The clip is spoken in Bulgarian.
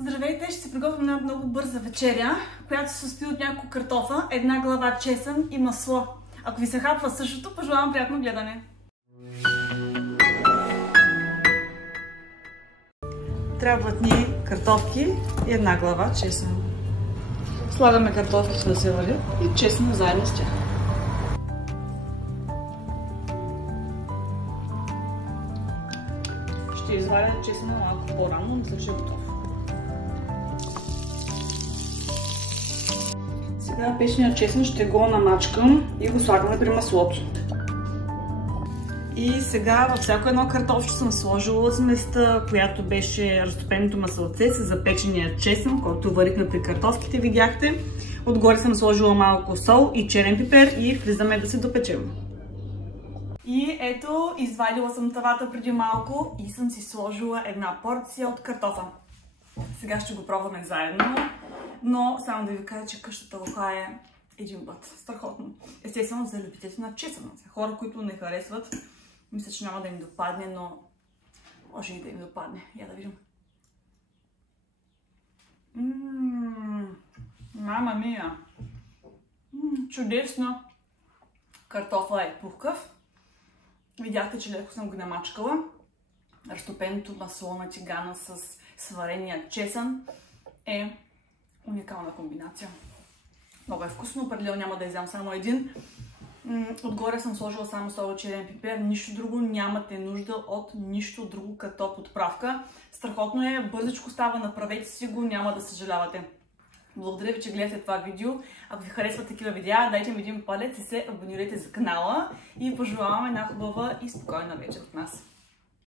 Здравейте! Ще се приготвим една много бърза вечеря, която се състои от няколко картофа, една глава чесън и масло. Ако ви се хапва същото, пожелавам приятно гледане! Трябват ни картофки и една глава чесън. Слагаме картофките да се варят и чесън заедно с тях. Ще изваря чесъна малко по-рано, мисля, че е готов. Сега печения чесън ще го намачкам и го слагаме при маслото. И сега във всяко едно картофче съм сложила сместа, която беше разтопеното маслце с запечения чесън, който варихме при картофките, видяхте. Отгоре съм сложила малко сол и черен пипер и влизаме да се допечем. И ето, извадила съм тавата преди малко и съм си сложила една порция от картофа. Сега ще го пробваме заедно, но само да ви кажа, че къщата лухае един път. Страхотно. Естествено за любителите на чесън. Хора, които не харесват, мисля, че няма да им допадне, но може и да им допадне. Я да видим. Мама мия! Чудесно! Картофа е пухкав. Видяхте, че леко съм го намачкала. Разтопеното масло на тигана с сварения чесън е уникална комбинация. Много е вкусно, определено няма да изям само един. Отгоре съм сложила само сол и черен пипер, нищо друго, нямате нужда от нищо друго като подправка. Страхотно е, бързичко става, направете си го, няма да съжалявате. Благодаря ви, че гледате това видео. Ако ви харесват такива видеа, дайте ми един палец и се абонирайте за канала. И пожелавам една хубава и спокойна вечер от нас.